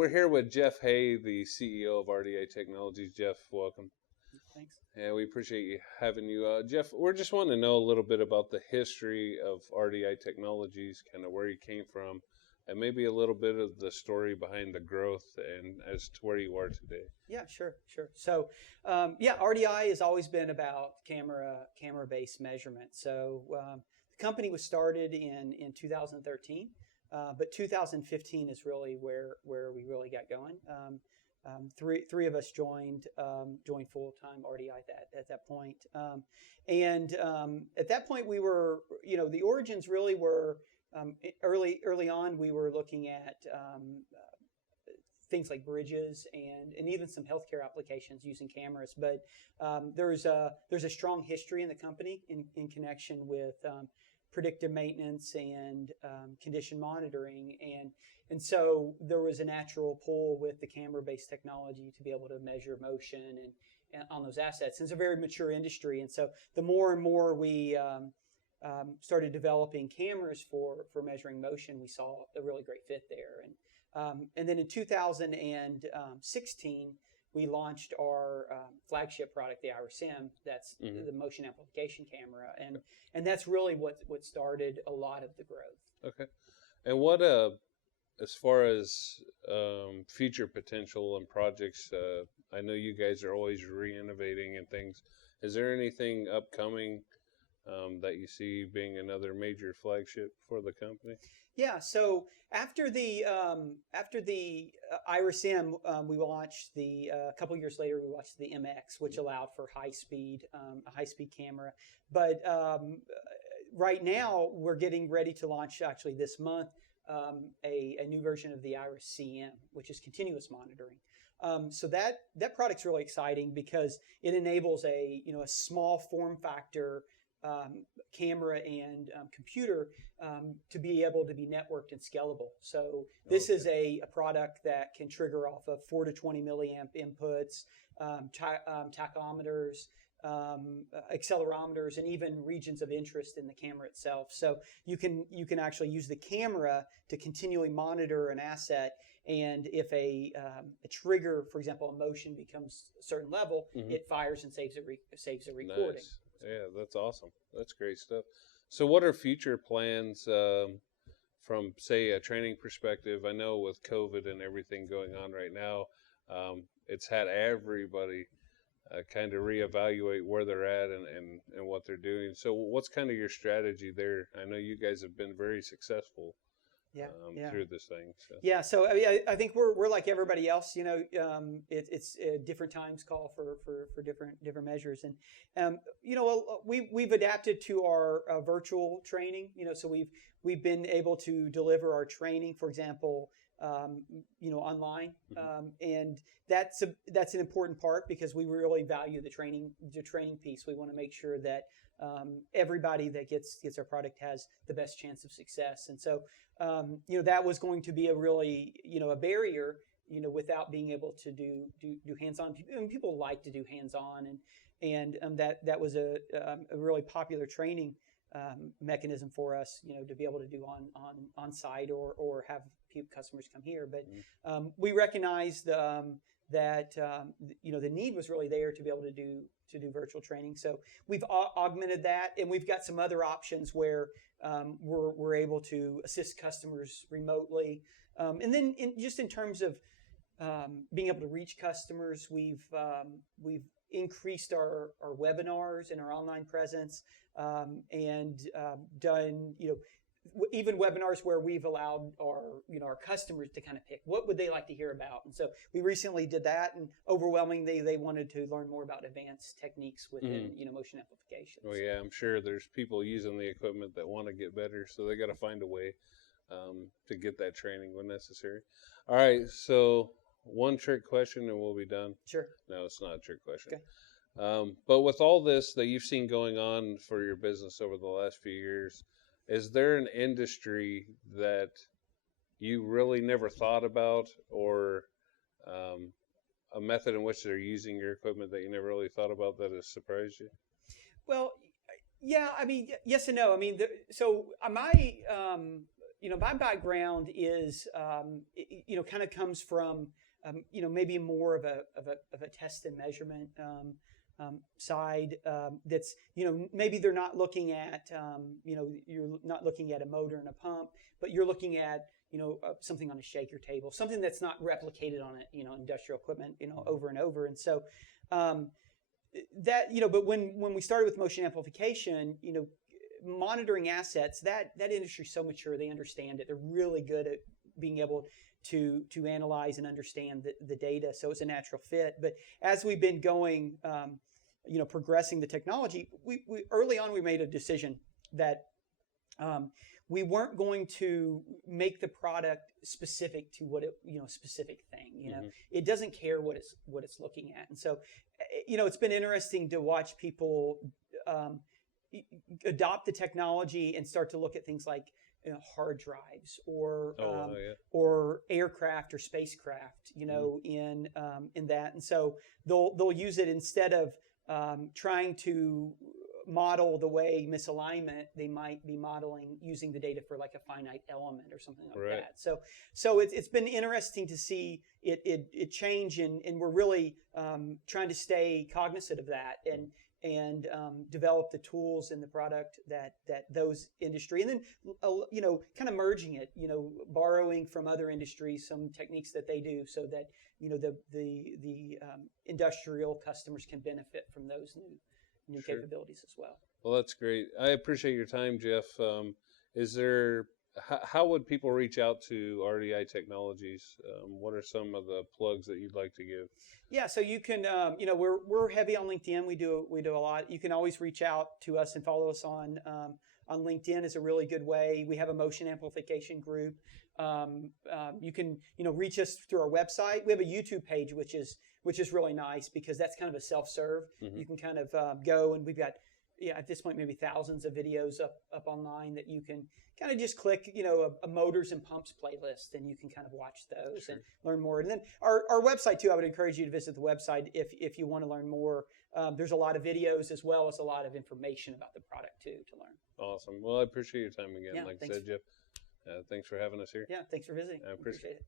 we're here with Jeff Hay, the CEO of RDI Technologies. Jeff, welcome. Thanks. Yeah, we appreciate you having you. Jeff, we're just wanting to know a little bit about the history of RDI Technologies, kind of where you came from, and maybe a little bit of the story behind the growth and as to where you are today. Yeah, sure. So, RDI has always been about camera-based measurement. So, the company was started in 2013, but 2015 is really where we really got going. Three of us joined full time RDI at that point, and at that point we were, the origins really were early on. We were looking at things like bridges and even some healthcare applications using cameras. But there's a strong history in the company in connection with predictive maintenance and condition monitoring, and so there was a natural pull with the camera-based technology to be able to measure motion and on those assets. And it's a very mature industry, and so the more and more we started developing cameras for measuring motion, we saw a really great fit there. And then in 2016, we launched our flagship product, the IRIS-M. That's the motion amplification camera, and that's really what started a lot of the growth. Okay. And what, as far as future potential and projects, I know you guys are always re-innovating and things. Is there anything upcoming that you see being another major flagship for the company? Yeah, so after the IRIS-M, we launched a couple years later. We launched the MX, which allowed for a high speed camera. But right now, we're getting ready to launch actually this month a new version of the IRIS-CM, which is continuous monitoring. So that product's really exciting because it enables a small form factor camera and computer to be able to be networked and scalable. So this is a product that can trigger off of 4 to 20 milliamp inputs, tachometers, accelerometers, and even regions of interest in the camera itself. So you can actually use the camera to continually monitor an asset, and if a trigger, for example, a motion becomes a certain level, it fires and saves a recording. Nice. Yeah, that's awesome. That's great stuff. So what are future plans from, say, a training perspective? I know with COVID and everything going on right now, it's had everybody kind of reevaluate where they're at and what they're doing. So what's kind of your strategy there? I know you guys have been very successful through this thing. So. Yeah, so I think we're like everybody else. It's different times call for different measures, and we've adapted to our virtual training. So we've been able to deliver our training, for example, online, and that's an important part because we really value the training piece. We want to make sure that everybody that gets our product has the best chance of success. And so, that was going to be a really, a barrier, without being able to do hands-on. People like to do hands-on, and that was a really popular training mechanism for us, to be able to do on site or have customers come here. But we recognized that the need was really there to be able to do virtual training. So we've augmented that, and we've got some other options where we're able to assist customers remotely. And then in terms of being able to reach customers, we've increased our webinars and our online presence, and done even webinars where we've allowed our customers to kind of pick what would they like to hear about. And so we recently did that, and overwhelmingly they wanted to learn more about advanced techniques within motion amplification. Well, yeah, I'm sure there's people using the equipment that want to get better, so they got to find a way to get that training when necessary. All right, so one trick question and we'll be done. Sure. No, it's not a trick question. Okay. But with all this that you've seen going on for your business over the last few years, is there an industry that you really never thought about, or a method in which they're using your equipment that you never really thought about that has surprised you? Well, yeah, I mean, yes and no. I mean, so my my background is, kind of comes from, maybe more of a test and measurement side. That's, maybe they're not looking at, you're not looking at a motor and a pump, but you're looking at, something on a shaker table, something that's not replicated on industrial equipment, over and over. And so, but when we started with motion amplification, monitoring assets, that industry is so mature, they understand it. They're really good at being able to analyze and understand the data. So it's a natural fit. But as we've been going, progressing the technology, we early on we made a decision that we weren't going to make the product specific to what specific thing. It doesn't care what it's looking at. And so, it's been interesting to watch people adopt the technology and start to look at things like hard drives or aircraft or spacecraft, in that. And so they'll use it instead of trying to model the way misalignment, they might be modeling using the data for like a finite element or something like that. So it's been interesting to see it change, and we're really trying to stay cognizant of that and develop the tools in the product that those industry, and then kind of merging it, borrowing from other industries some techniques that they do, so that the industrial customers can benefit from those new capabilities as well. Well, that's great. I appreciate your time, Jeff. How would people reach out to RDI Technologies? What are some of the plugs that you'd like to give? Yeah, so you can, we're heavy on LinkedIn. We do a lot. You can always reach out to us and follow us on LinkedIn is a really good way. We have a motion amplification group. You can, reach us through our website. We have a YouTube page, which is really nice because that's kind of a self-serve. Mm-hmm. You can kind of go, and we've got, at this point, maybe thousands of videos up online that you can kind of just click, a motors and pumps playlist, and you can kind of watch those and learn more. And then our website too, I would encourage you to visit the website if you want to learn more. There's a lot of videos as well as a lot of information about the product too to learn. Awesome. Well, I appreciate your time again. Yeah, like I said, Jeff, thanks for having us here. Yeah, thanks for visiting. I appreciate it.